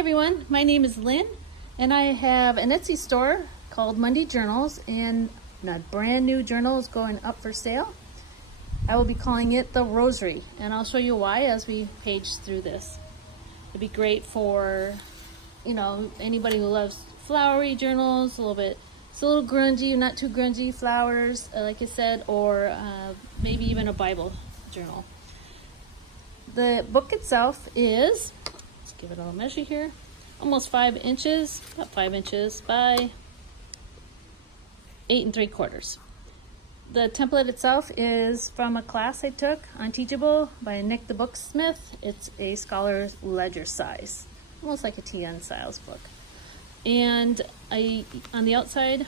everyone, my name is Lynn and I have an Etsy store called Monday Journals, and a brand new journal is going up for sale. I will be calling it the Rosary, and I'll show you why as we page through this. It'd be great for, anybody who loves flowery journals, it's a little grungy, not too grungy flowers, like I said, or maybe even a Bible journal. The book itself is, let's give it a little measure here, almost 5 inches, about 5 inches by 8 3/4. The template itself is from a class I took on Teachable by Nick the Booksmith. It's a scholar's ledger size, almost like a TN Styles book. And on the outside,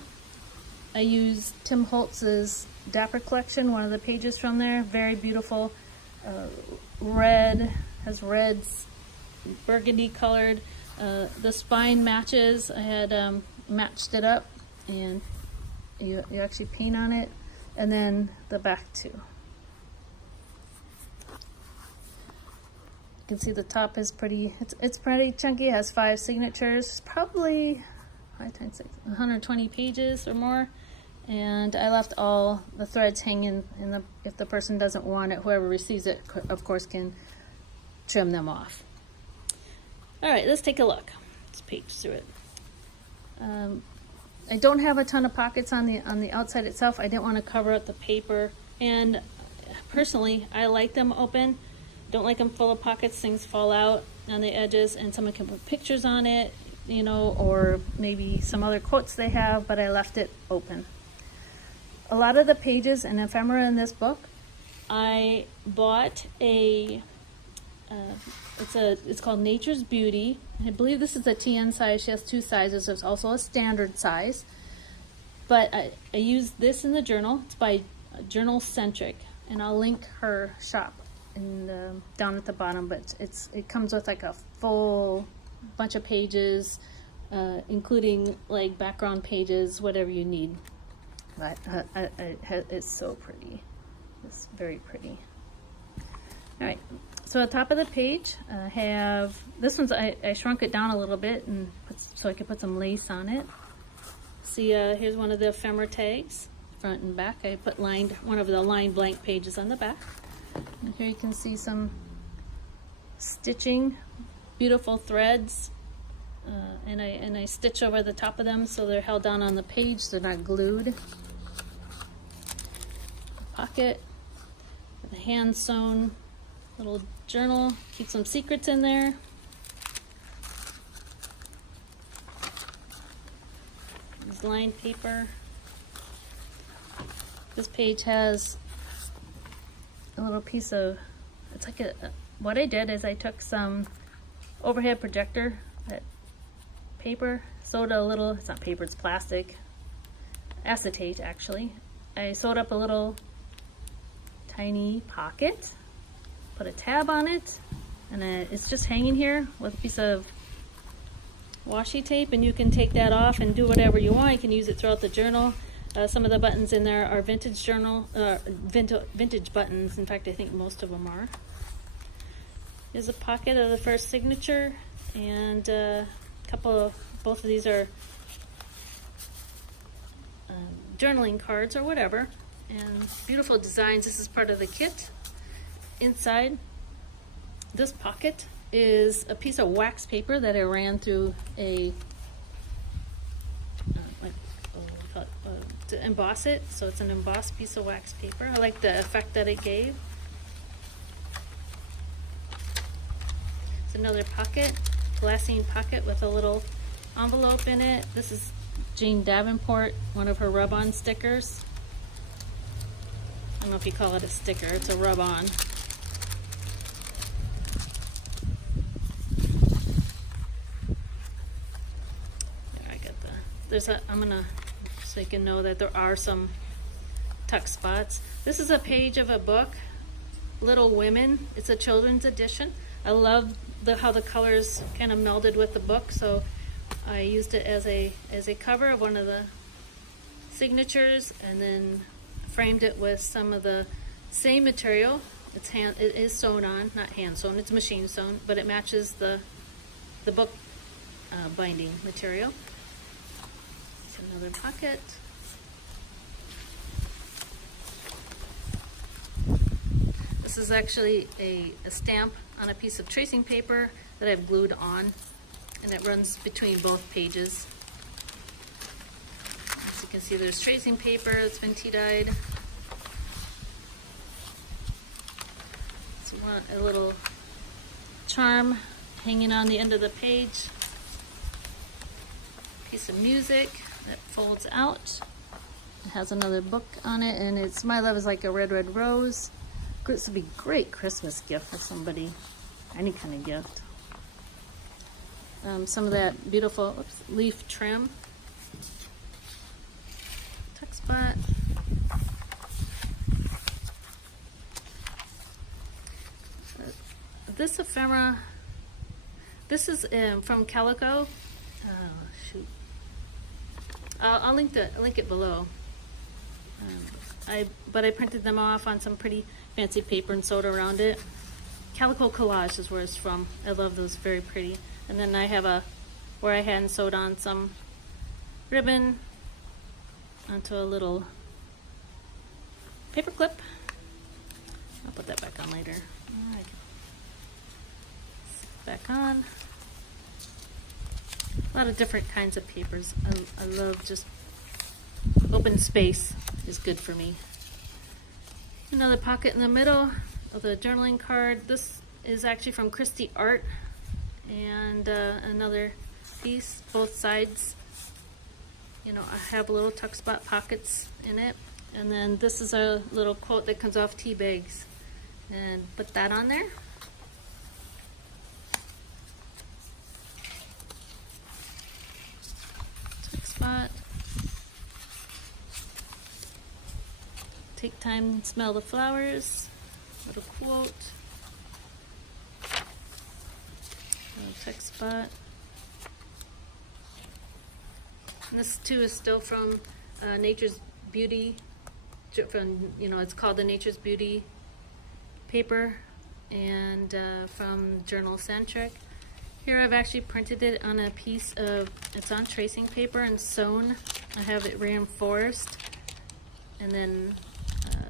I use Tim Holtz's Dapper collection, one of the pages from there, very beautiful. Has reds, burgundy colored. The spine matches. I had matched it up, and you actually paint on it, and then the back too. You can see the top is pretty. It's pretty chunky. It has 5 signatures, probably 5 times 6, 120 pages or more. And I left all the threads hanging if the person doesn't want it, whoever receives it, of course, can trim them off. All right, let's take a look. Let's page through it. I don't have a ton of pockets on the outside itself. I didn't want to cover up the paper, and personally, I like them open. Don't like them full of pockets. Things fall out on the edges, and someone can put pictures on it, or maybe some other quotes they have, but I left it open. A lot of the pages and ephemera in this book, I bought it's called Nature's Beauty. I believe this is a TN size. She has 2 sizes. There's also a standard size. But I used this in the journal. It's by JournalCentric, and I'll link her shop down at the bottom. But it comes with like a full bunch of pages, including like background pages, whatever you need. But it's so pretty. It's very pretty. All right. So at the top of the page, I have this one's. I shrunk it down a little bit so I could put some lace on it. See, here's one of the ephemera tags, front and back. I put one of the lined blank pages on the back. And here you can see some stitching, beautiful threads, and I stitch over the top of them so they're held down on the page. They're not glued. Pocket with a hand sewn little journal. Keep some secrets in there. This lined paper. This page has a little piece of, it's like what I did is I took some overhead projector paper, sewed a little, it's not paper, it's plastic, acetate actually. I sewed up a little tiny pocket, put a tab on it, and it's just hanging here with a piece of washi tape, and you can take that off and do whatever you want. You can use it throughout the journal. Some of the buttons in there are vintage buttons. In fact, I think most of them are. Here's a pocket of the first signature, and both of these are journaling cards or whatever, and beautiful designs. This is part of the kit. Inside this pocket is a piece of wax paper that I ran through to emboss it, so it's an embossed piece of wax paper. I like the effect that it gave. It's another pocket, glassine pocket with a little envelope in it. This is Jane Davenport, one of her rub-on stickers. I don't know if you call it a sticker, it's a rub-on. There, I got I'm gonna, so you can know that there are some tuck spots. This is a page of a book, Little Women. It's a children's edition. I love how the colors kind of melded with the book, so I used it as a cover of one of the signatures, and then framed it with some of the same material. It is sewn on, not hand sewn, it's machine sewn, but it matches the book binding material. It's another pocket. This is actually a stamp on a piece of tracing paper that I've glued on, and it runs between both pages. As you can see, there's tracing paper that's been tea-dyed. So a little charm hanging on the end of the page. Piece of music that folds out. It has another book on it, and it's My Love is Like a Red, Red Rose. This would be a great Christmas gift for somebody, any kind of gift. Some of that beautiful leaf trim. Tuck spot. This ephemera, this is from Calico. Oh shoot! I'll link it below. But I printed them off on some pretty fancy paper and sewed around it. Calico Collage is where it's from. I love those, very pretty. And then I have where I hand sewed on some ribbon onto a little paper clip. I'll put that back on later. Alright. Back on. A lot of different kinds of papers. I love just open space is good for me. Another pocket in the middle of the journaling card. This is actually from Christie Art, and another piece, both sides. You know, I have little tuck spot pockets in it. And then this is a little quote that comes off tea bags, and put that on there. Tuck spot. Take time and smell the flowers. Little quote. Little text spot. And this too is still from Nature's Beauty. From, you know, it's called the Nature's Beauty paper, and from JournalCentric. Here I've actually printed it on a piece of, it's on tracing paper and sewn. I have it reinforced, and then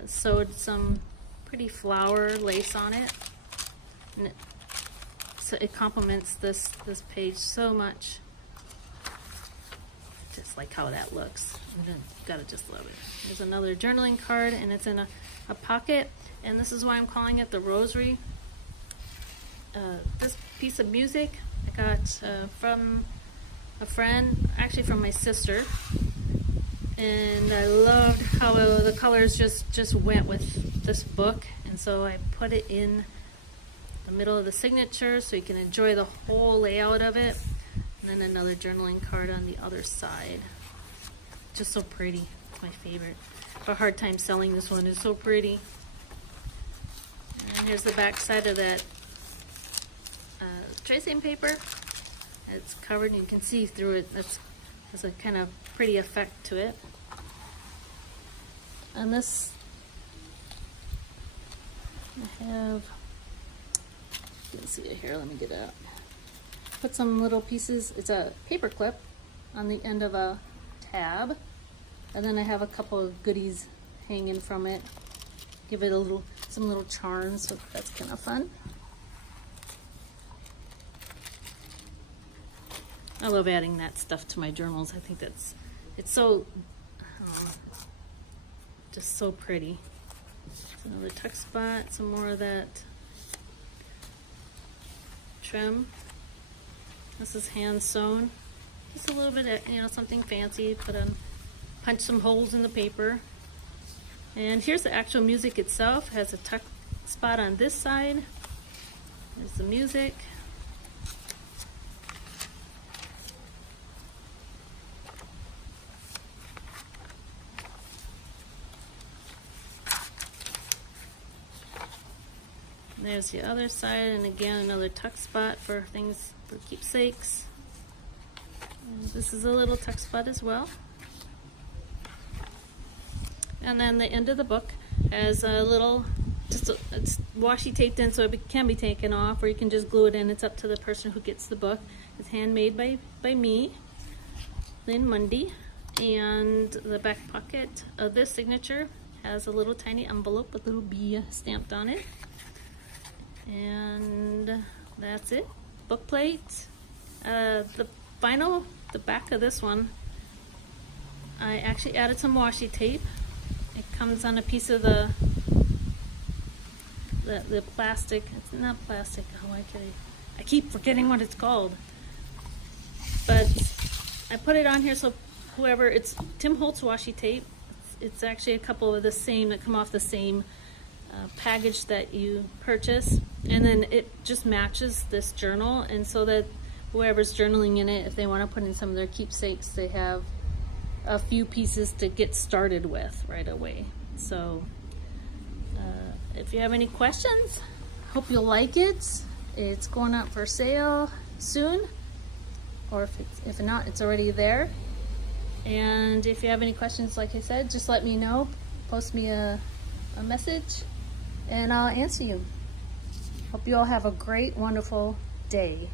sewed some pretty flower lace on it, and so it complements this page so much. Just like how that looks. You gotta just love it. There's another journaling card, and it's in a pocket, and this is why I'm calling it the Rosary. This piece of music I got from a friend, actually from my sister. And I loved how the colors just went with this book, and so I put it in the middle of the signature so you can enjoy the whole layout of it. And then another journaling card on the other side. Just so pretty. It's my favorite. I have a hard time selling this one. It's so pretty. And here's the back side of that tracing paper. It's covered, and you can see through it. There's a kind of pretty effect to it. And this, I have, you can see it here, let me get it out. Put some little pieces, it's a paper clip on the end of a tab, and then I have a couple of goodies hanging from it. Give it some little charms, so that's kind of fun. I love adding that stuff to my journals. I think it's so, just so pretty. So another tuck spot, some more of that trim. This is hand sewn. Just a little bit of, you know, something fancy. Punch some holes in the paper. And here's the actual music itself. It has a tuck spot on this side. There's the music. There's the other side, and again another tuck spot for things for keepsakes. And this is a little tuck spot as well. And then the end of the book has a little it's washi taped in so it can be taken off, or you can just glue it in. It's up to the person who gets the book. It's handmade by me, Lynn Mundy. And the back pocket of this signature has a little tiny envelope with a little B stamped on it. And that's it. Book plate. The back of this one, I actually added some washi tape. It comes on a piece of the plastic. It's not plastic. Oh, I keep forgetting what it's called. But I put it on here so whoever, it's Tim Holtz washi tape. It's actually a couple of the same that come off the same package that you purchase, and then it just matches this journal, and so that whoever's journaling in it, if they want to put in some of their keepsakes, they have a few pieces to get started with right away. So if you have any questions, hope you'll like it. It's going up for sale soon, or if not, it's already there. And if you have any questions, like I said, just let me know. Post me a message and I'll answer you. Hope you all have a great, wonderful day.